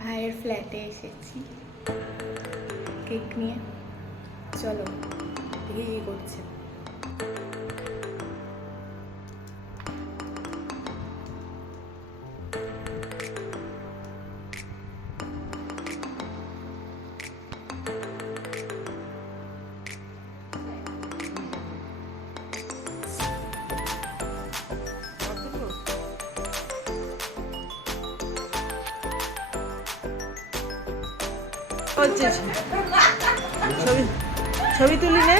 ভাইয়ের ফ্ল্যাটে এসেছি কেক নিয়ে। চলো দেখি কি করছে। ছবি ছবি তুলি নে।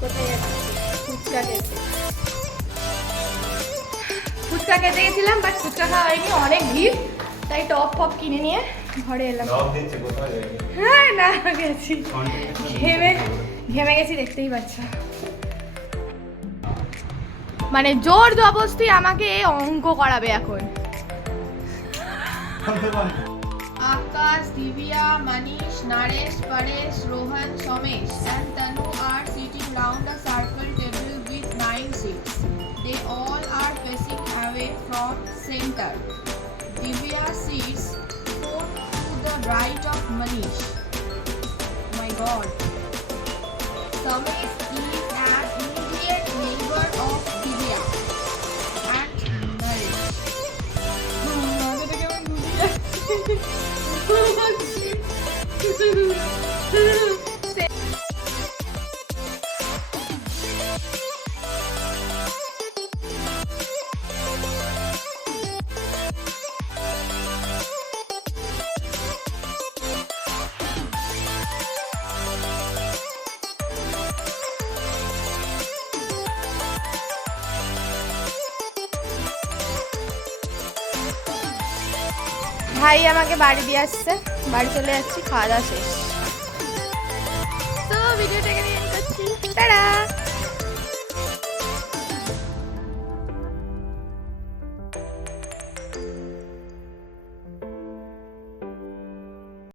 কোথায় যাচ্ছি? ফুচকা খেতে। ফুচকা খেতে গেছিলাম, বাট ফুচকা খাওয়া হয়নি, অনেক ভিড়, তাই টপ ফপ কিনে নিয়ে ঘরে এলাম। হ্যাঁ না গেছি, ঘেমে ঘেমে গেছি, দেখতেই পাচ্ছ। মানে জোর জবরদস্তি আমাকে অঙ্ক করাবে এখন। Akash, Divya, Manish, Naresh, Paresh, Rohan, Somesh and Tanu are sitting round a circle table with 9 seats. They all are facing away from center. Divya sits 4 to the right of Manish. Oh my god. Somesh is an immediate neighbor of Divya and Naresh. ভাই আমাকে বাড়ি দিয়ে আসছে, বাড়ি চলে যাচ্ছি, খাওয়া দাওয়া শেষ। তো ভিডিওটা